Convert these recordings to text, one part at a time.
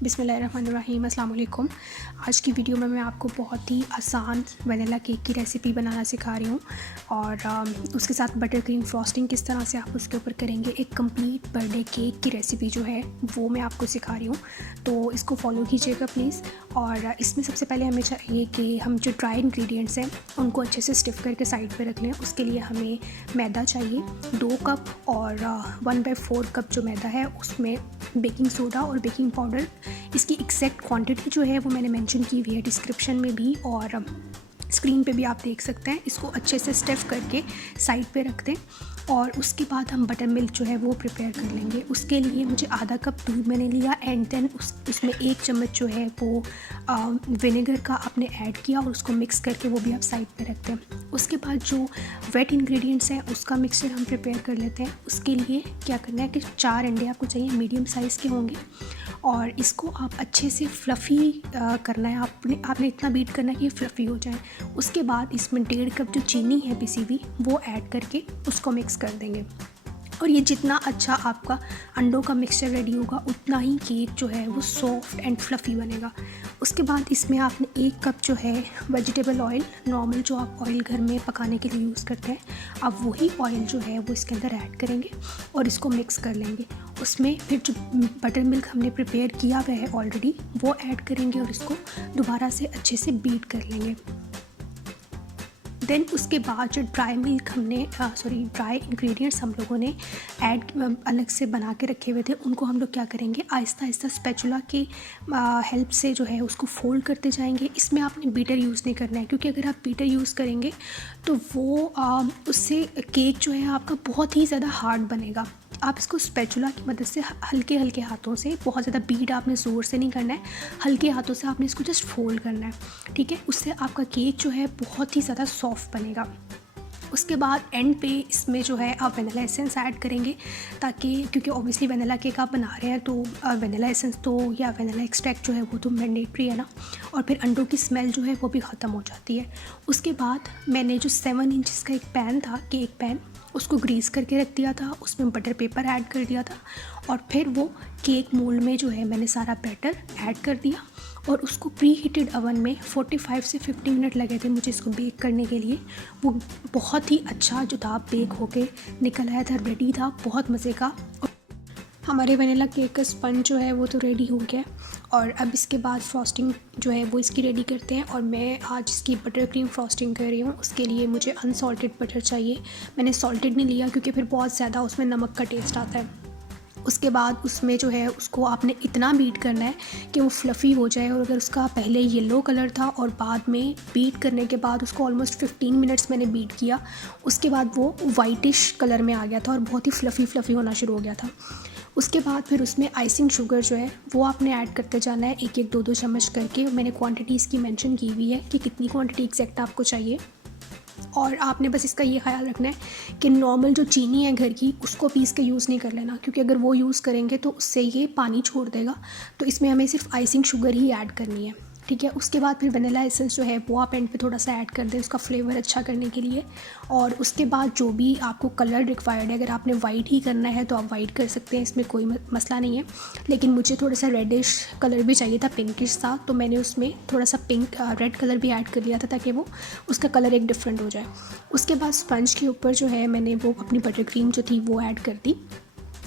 बिस्मिल्लाहिर्रहमानिर्रहीम, अस्सलाम वालेकुम। आज की वीडियो में मैं आपको बहुत ही आसान वनीला केक की रेसिपी बनाना सिखा रही हूँ और उसके साथ बटर क्रीम फ्रॉस्टिंग किस तरह से आप उसके ऊपर करेंगे। एक कंप्लीट बर्थडे केक की रेसिपी जो है वो मैं आपको सिखा रही हूँ, तो इसको फॉलो कीजिएगा प्लीज़। और इसमें सबसे पहले हमें चाहिए कि हम जो ड्राई इंग्रेडिएंट्स हैं उनको अच्छे से स्टिफ़ करके साइड पर रख लें। उसके लिए हमें मैदा चाहिए 2 कप और 1/4 कप जो मैदा है उसमें बेकिंग सोडा और बेकिंग पाउडर। इसकी एग्जैक्ट क्वांटिटी जो है वो मैंने मेंशन की हुई है डिस्क्रिप्शन में भी और स्क्रीन पे भी आप देख सकते हैं। इसको अच्छे से स्टिफ़ करके साइड पे रख दें और उसके बाद हम बटर मिल्क जो है वो प्रिपेयर कर लेंगे। उसके लिए मुझे आधा कप दूध मैंने लिया एंड देन उसमें 1 चम्मच जो है वो विनेगर का आपने ऐड किया और उसको मिक्स करके वो भी आप साइड पे रखते हैं। उसके बाद जो वेट इंग्रेडिएंट्स हैं उसका मिक्सचर हम प्रिपेयर कर लेते हैं। उसके लिए क्या करना है कि 4 अंडे आपको चाहिए, मीडियम साइज़ के होंगे और इसको आप अच्छे से फ्लफ़ी करना है। आपने इतना बीट करना है कि फ्लफ़ी हो जाए। उसके बाद इसमें 1.5 कप जो चीनी है पिसी हुई वो ऐड करके उसको मिक्स कर देंगे। और ये जितना अच्छा आपका अंडों का मिक्सचर रेडी होगा उतना ही केक जो है वो सॉफ्ट एंड फ्लफ़ी बनेगा। उसके बाद इसमें आपने 1 कप जो है वेजिटेबल ऑयल, नॉर्मल जो आप ऑयल घर में पकाने के लिए यूज़ करते हैं, आप वही ऑयल जो है वो इसके अंदर ऐड करेंगे और इसको मिक्स कर लेंगे। उसमें फिर जो बटर मिल्क हमने प्रिपेयर किया हुआ है ऑलरेडी वो ऐड करेंगे और इसको दोबारा से अच्छे से बीट कर लेंगे। देन उसके बाद जो ड्राई इंग्रेडिएंट्स हम लोगों ने ऐड अलग से बना के रखे हुए थे उनको हम लोग क्या करेंगे, आहिस्ता आहिस्ता स्पैचुला की हेल्प से जो है उसको फोल्ड करते जाएंगे। इसमें आपने बीटर यूज़ नहीं करना है क्योंकि अगर आप बीटर यूज़ करेंगे तो वो उससे केक जो है आपका बहुत ही ज़्यादा हार्ड बनेगा। आप इसको स्पैचुला की मदद से हल्के हल्के हाथों से, बहुत ज़्यादा बीट आपने ज़ोर से नहीं करना है, हल्के हाथों से आपने इसको जस्ट फोल्ड करना है, ठीक है। उससे आपका केक जो है बहुत ही ज़्यादा सॉफ्ट बनेगा। उसके बाद एंड पे इसमें जो है आप वनीला एसेंस ऐड करेंगे ताकि, क्योंकि ऑब्वियसली वनीला केक आप बना रहे हैं तो वनीला एसेंस तो या वनीला एक्सट्रैक्ट जो है वो तो मैंडेटरी है ना, और फिर अंडों की स्मेल जो है वो भी ख़त्म हो जाती है। उसके बाद मैंने जो 7 इंचज़ का एक पैन था, केक पैन, उसको ग्रीस करके रख दिया था, उसमें बटर पेपर ऐड कर दिया था और फिर वो केक मोल्ड में जो है मैंने सारा बैटर ऐड कर दिया और उसको प्री हीटेड अवन में 45 से 50 मिनट लगे थे मुझे इसको बेक करने के लिए। वो बहुत ही अच्छा जो था बेक होके निकल आया था, रेडी था, बहुत मज़े का। हमारे वनीला केक का स्पंज जो है वो तो रेडी हो गया और अब इसके बाद फ्रॉस्टिंग जो है वो इसकी रेडी करते हैं। और मैं आज इसकी बटर क्रीम फ्रॉस्टिंग कर रही हूँ। उसके लिए मुझे अनसॉल्टेड बटर चाहिए, मैंने सॉल्टेड नहीं लिया क्योंकि फिर बहुत ज़्यादा उसमें नमक का टेस्ट आता है। उसके बाद उसमें जो है उसको आपने इतना बीट करना है कि वो फ्लफ़ी हो जाए। और अगर उसका पहले येलो कलर था और बाद में बीट करने के बाद उसको ऑलमोस्ट 15 मिनट्स मैंने बीट किया, उसके बाद वो वाइटिश कलर में आ गया था और बहुत ही फ्लफ़ी होना शुरू हो गया था। उसके बाद फिर उसमें आइसिंग शुगर जो है वो आपने ऐड करते जाना है, 1-1 2-2 चम्मच करके। मैंने क्वांटिटी इसकी मेंशन की हुई है कि कितनी क्वांटिटी एग्जैक्ट आपको चाहिए। और आपने बस इसका ये ख्याल रखना है कि नॉर्मल जो चीनी है घर की उसको पीस के यूज़ नहीं कर लेना, क्योंकि अगर वो यूज़ करेंगे तो उससे ये पानी छोड़ देगा। तो इसमें हमें सिर्फ आइसिंग शुगर ही ऐड करनी है, ठीक है। उसके बाद फिर वनीला एसेंस जो है वो आप एंड पे थोड़ा सा ऐड कर दें उसका फ्लेवर अच्छा करने के लिए। और उसके बाद जो भी आपको कलर रिक्वायर्ड है, अगर आपने वाइट ही करना है तो आप वाइट कर सकते हैं, इसमें कोई मसला नहीं है। लेकिन मुझे थोड़ा सा रेडिश कलर भी चाहिए था, पिंकिश था, तो मैंने उसमें थोड़ा सा रेड कलर भी ऐड कर लिया था ताकि वो उसका कलर एक डिफरेंट हो जाए। उसके बाद स्पंज के ऊपर जो है मैंने वो अपनी बटर क्रीम जो थी वो ऐड कर दी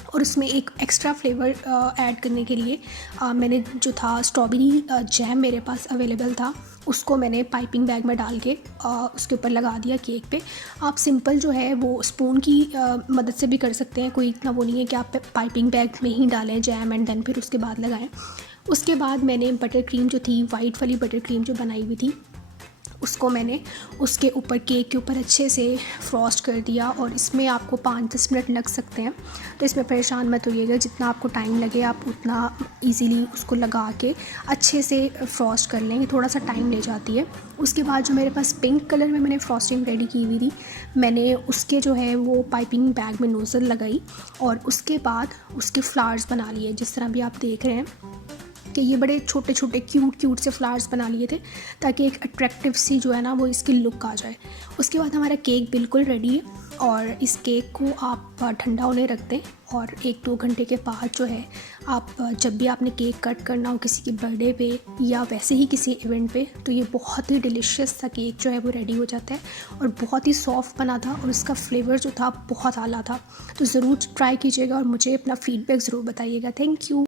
और उसमें एक एक्स्ट्रा फ्लेवर ऐड करने के लिए मैंने जो था स्ट्रॉबेरी जैम मेरे पास अवेलेबल था, उसको मैंने पाइपिंग बैग में डाल के उसके ऊपर लगा दिया केक पे। आप सिंपल जो है वो स्पून की मदद से भी कर सकते हैं, कोई इतना वो नहीं है कि आप पाइपिंग बैग में ही डालें जैम एंड देन फिर उसके बाद लगाएं। उसके बाद मैंने बटर क्रीम जो थी, वाइट वाली बटर क्रीम जो बनाई हुई थी, उसको मैंने उसके ऊपर केक के ऊपर अच्छे से फ्रॉस्ट कर दिया। और इसमें आपको 5-10 मिनट लग सकते हैं, तो इसमें परेशान मत होइएगा, जितना आपको टाइम लगे आप उतना इजीली उसको लगा के अच्छे से फ्रॉस्ट कर लेंगे, थोड़ा सा टाइम ले जाती है। उसके बाद जो मेरे पास पिंक कलर में मैंने फ्रॉस्टिंग रेडी की हुई थी, मैंने उसके जो है वो पाइपिंग बैग में नोज़ल लगाई और उसके बाद उसके फ्लावर्स बना लिए जिस तरह भी आप देख रहे हैं। कि ये बड़े छोटे छोटे क्यूट से फ्लावर्स बना लिए थे ताकि एक अट्रैक्टिव सी जो है ना वो इसकी लुक आ जाए। उसके बाद हमारा केक बिल्कुल रेडी है और इस केक को आप ठंडा होने रख दें और 1-2 घंटे के बाद जो है आप जब भी आपने केक कट करना हो किसी के बर्थडे पे या वैसे ही किसी इवेंट पे, तो ये बहुत ही डिलीशियस सा केक जो है वो रेडी हो जाता है और बहुत ही सॉफ्ट बना था और इसका फ्लेवर जो था बहुत आला था। तो ज़रूर ट्राई कीजिएगा और मुझे अपना फ़ीडबैक ज़रूर बताइएगा। Thank you.